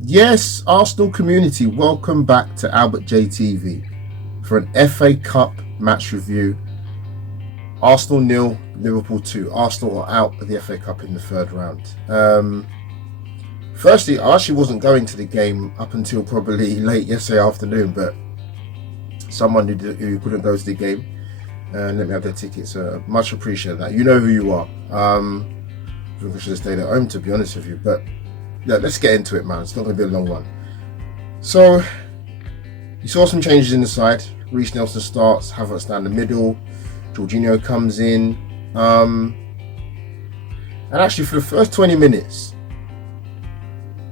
Yes, Arsenal community, welcome back to AlbertJTV for an FA Cup match review. Arsenal 0, Liverpool 2. Arsenal are out of the FA Cup in the third round. Firstly, I actually wasn't going to the game up until probably late yesterday afternoon, but someone who couldn't go to the game let me have their tickets. Much appreciate that. You know who you are. I think I should have stayed at home, to be honest with you, but yeah, let's get into it, man. It's not going to be a long one. So, you saw some changes in the side. Reece Nelson starts, Havertz down the middle, Jorginho comes in. And actually, for the first 20 minutes,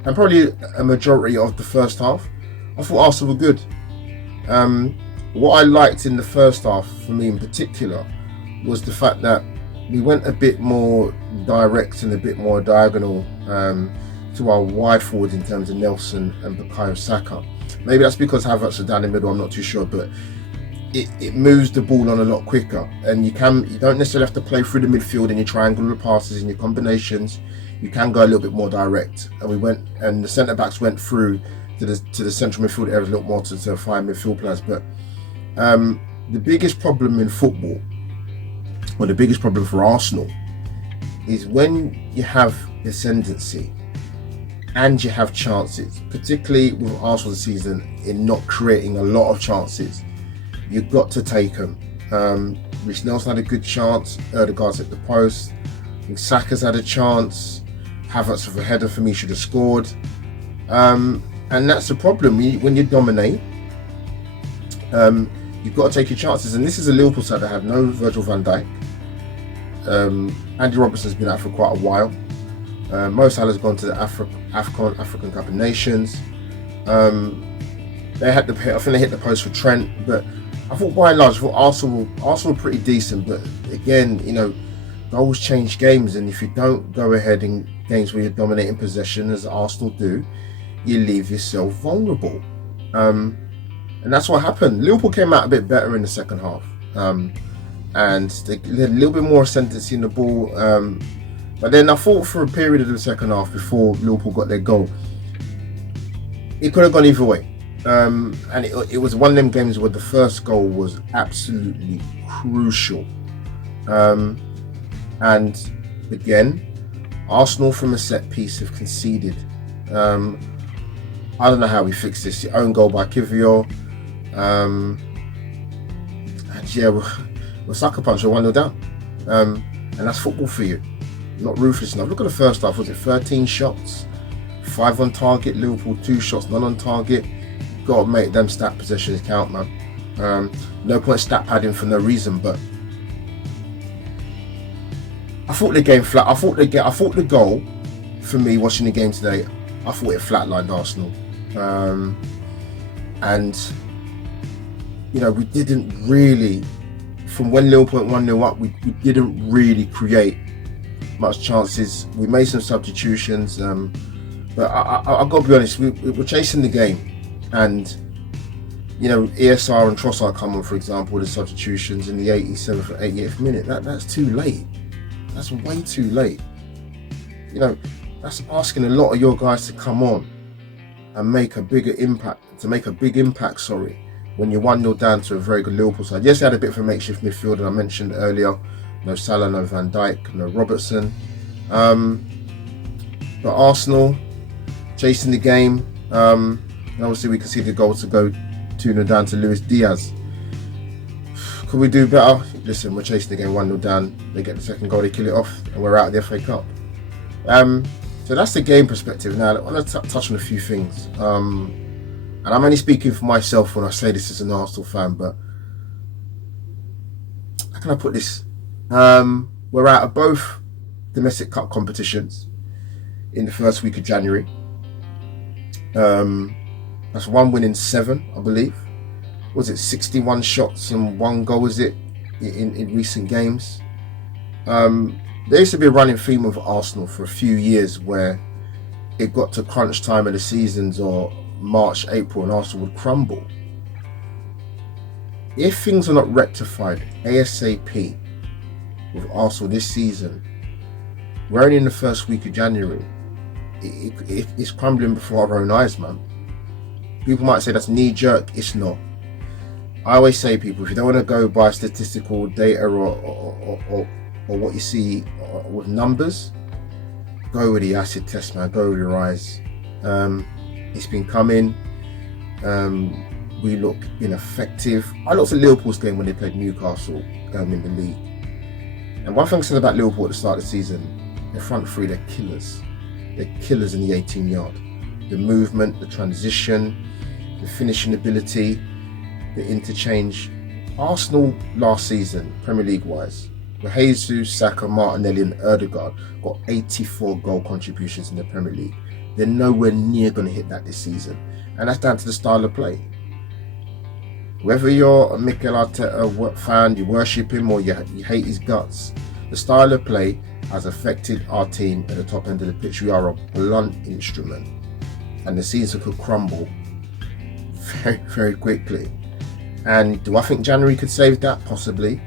and probably a majority of the first half, I thought Arsenal were good. What I liked in the first half, for me in particular, was the fact that we went a bit more direct and a bit more diagonal to our wide forwards in terms of Nelson and Bukayo Saka. Maybe that's because Havertz is down the middle, I'm not too sure, but it moves the ball on a lot quicker, and you don't necessarily have to play through the midfield in your triangular passes and your combinations. You can go a little bit more direct, and the centre backs went through to the central midfield areas a little more to find midfield players. But the biggest problem in football, or the biggest problem for Arsenal, is when you have ascendancy and you have chances, particularly with Arsenal this season in not creating a lot of chances. You've got to take them. Reece Nelson had a good chance. Odegaard's hit the post. I think Saka's had a chance. Havertz with a header for me should have scored. And that's the problem. When you dominate, you've got to take your chances. And this is a Liverpool side that have no Virgil van Dijk. Andy Robertson's been out for quite a while. Mo Salah's gone to the African Cup of Nations. I think they hit the post for Trent, but I thought by and large, Arsenal were pretty decent. But again, goals change games, and if you don't go ahead in games where you're dominating possession, as Arsenal do, you leave yourself vulnerable. And that's what happened. Liverpool came out a bit better in the second half. And they had a little bit more ascendancy in the ball. But then I thought for a period of the second half, before Liverpool got their goal, it could have gone either way. And it was one of them games where the first goal was absolutely crucial. And again, Arsenal from a set piece have conceded. I don't know how we fix this. The own goal by Kivior. And yeah, we're sucker punch. We're 1-0 down. And that's football for you. Not ruthless enough. Look at the first half. Was it 13 shots? 5 on target. Liverpool 2 shots, none on target. Got to make them stat possessions count, man. No point stat padding for no reason, but I thought the game flat. I thought the goal, for me watching the game today, I thought it flatlined Arsenal. And we didn't really, from when Liverpool went 1-0 up, we didn't really create much chances. We made some substitutions, but I've got to be honest, we're chasing the game, and ESR and Trossard come on, for example, the substitutions in the 87th or 88th minute. That's too late. That's way too late. That's asking a lot of your guys to come on and make a big impact. When you're 1-0 down to a very good Liverpool side. Yes, they had a bit of a makeshift midfield, and I mentioned earlier, no Salah, no Van Dijk, no Robertson. But Arsenal chasing the game. Obviously, we conceded a goal to go 2-0 down to Luis Diaz. Could we do better? Listen, we're chasing the game 1-0 down. They get the second goal, they kill it off, and we're out of the FA Cup. So that's the game perspective. Now, I want to touch on a few things. And I'm only speaking for myself when I say this as an Arsenal fan, but how can I put this? We're out of both domestic cup competitions in the first week of January. That's 1 win in 7, I believe. Was it 61 shots and 1 goal, was it, in recent games? There used to be a running theme of Arsenal for a few years where it got to crunch time of the seasons, or March, April, and Arsenal would crumble. If things are not rectified ASAP with Arsenal this season, we're only in the first week of January, it's crumbling before our own eyes, man. People might say that's knee-jerk. It's not. I always say, people, if you don't want to go by statistical data or what you see with numbers, go with the acid test, man. Go with your eyes. It's been coming. We look ineffective. I looked at Liverpool's game when they played Newcastle in the league. And one thing I said about Liverpool at the start of the season, their front three, they're killers. They're killers in the 18-yard. The movement, the transition, the finishing ability, the interchange. Arsenal last season, Premier League-wise, where Jesus, Saka, Martinelli and Ødegaard got 84 goal contributions in the Premier League. They're nowhere near going to hit that this season. And that's down to the style of play. Whether you're a Mikel Arteta fan, you worship him or you hate his guts, the style of play has affected our team at the top end of the pitch. We are a blunt instrument, and the season could crumble very, very quickly. And do I think January could save that? Possibly.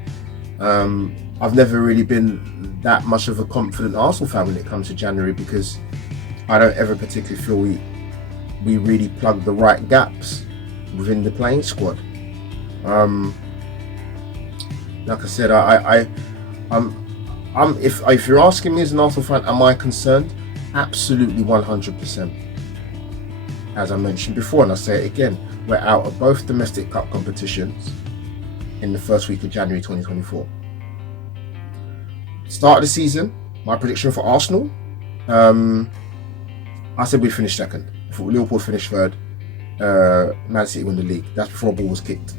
I've never really been that much of a confident Arsenal fan when it comes to January, because I don't ever particularly feel we really plug the right gaps within the playing squad. Like I said, if you're asking me as an Arsenal fan, am I concerned? Absolutely 100%. As I mentioned before, and I'll say it again, we're out of both domestic cup competitions in the first week of January 2024. Start of the season, my prediction for Arsenal, I said we finished second. I thought Liverpool finished third, Man City win the league. That's before a ball was kicked.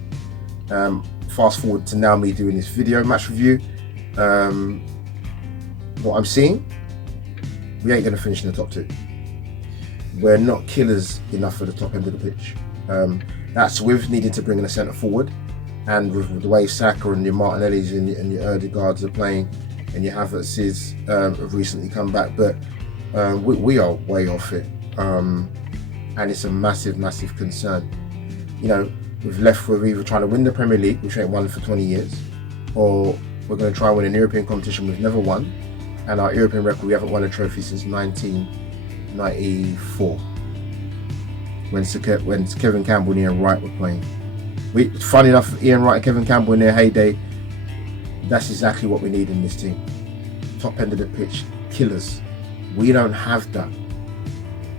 Fast forward to now, me doing this video match review. What I'm seeing, we ain't going to finish in the top two. We're not killers enough for the top end of the pitch. That's with needing to bring in a centre forward, and with the way Saka and your Martinellis and your Ødegaards are playing, and your Havertz's have recently come back, but we are way off it, and it's a massive, massive concern. We're either trying to win the Premier League, which ain't won for 20 years, or we're going to try and win an European competition we've never won, and our European record, we haven't won a trophy since 1994, when Kevin Campbell and Ian Wright were playing. Funny enough, Ian Wright and Kevin Campbell in their heyday, that's exactly what we need in this team. Top end of the pitch, killers. We don't have that.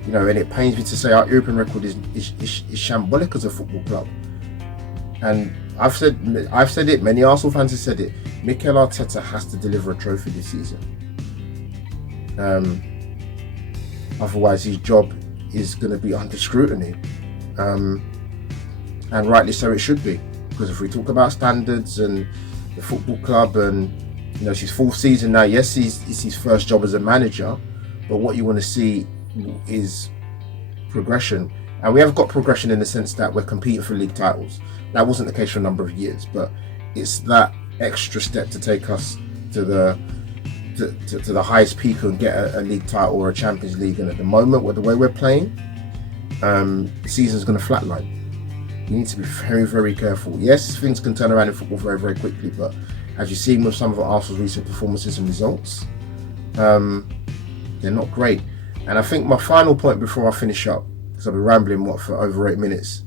And it pains me to say our European record is shambolic as a football club. And I've said it, many Arsenal fans have said it, Mikel Arteta has to deliver a trophy this season. Otherwise his job is going to be under scrutiny. And rightly so it should be. Because if we talk about standards and the football club, and it's his fourth season now, yes, it's his first job as a manager, but what you want to see is progression. And we have got progression in the sense that we're competing for league titles. That wasn't the case for a number of years, but it's that extra step to take us to the highest peak and get a league title or a Champions League. And at the moment, with the way we're playing, the season's going to flatline. We need to be very, very careful. Yes, things can turn around in football very, very quickly, but as you've seen with some of Arsenal's recent performances and results, they're not great. And I think my final point before I finish up, because I've been rambling for over 8 minutes.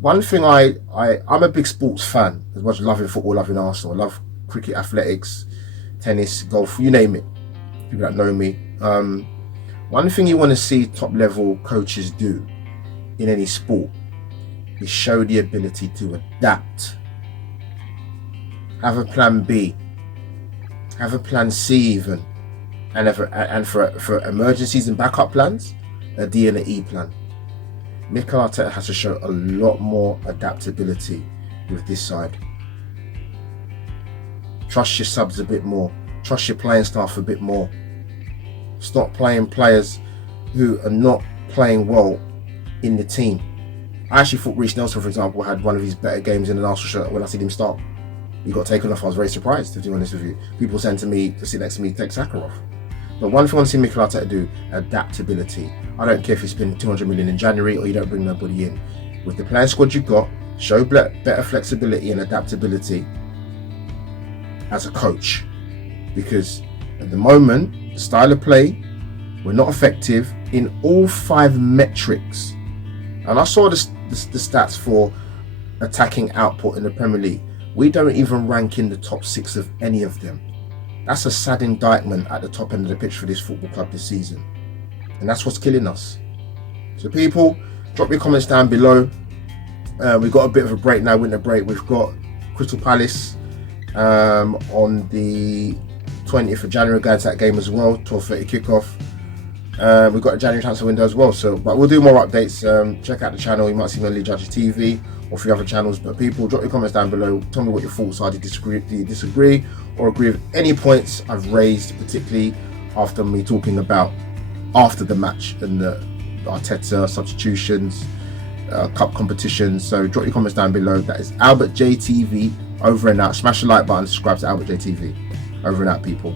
One thing, I'm a big sports fan, as much as loving football, loving Arsenal. I love cricket, athletics, tennis, golf, you name it. People that know me. One thing you want to see top level coaches do in any sport is show the ability to adapt. Have a plan B. Have a plan C even. And for emergencies and backup plans, a D and an E plan. Mikel Arteta has to show a lot more adaptability with this side. Trust your subs a bit more. Trust your playing staff a bit more. Stop playing players who are not playing well in the team. I actually thought Reece Nelson, for example, had one of his better games in an Arsenal shirt when I seen him start. He got taken off. I was very surprised, to be honest with you. People saying to me, to sit next to me, take Saka off. But one thing I want to see Mikel Arteta do, adaptability. I don't care if you spend 200 million in January or you don't bring nobody in. With the playing squad you've got, show better flexibility and adaptability as a coach. Because at the moment, the style of play We're not effective in all 5 metrics. And I saw the stats for attacking output in the Premier League. We don't even rank in the top 6 of any of them. That's a sad indictment at the top end of the pitch for this football club this season. And that's what's killing us. So people, drop your comments down below. We've got a bit of a break now, winter break. We've got Crystal Palace on the 20th of January, going to that game as well, 12:30 kickoff. We've got a January transfer window as well. So, but we'll do more updates. Check out the channel. You might see me on AlbertJTV or 3 other channels. But people, drop your comments down below. Tell me what your thoughts are. Do you disagree or agree with any points I've raised, particularly after me talking about after the match and the Arteta substitutions, cup competitions? So drop your comments down below. That is AlbertJTV, over and out. Smash the like button, subscribe to AlbertJTV. Over and out, people.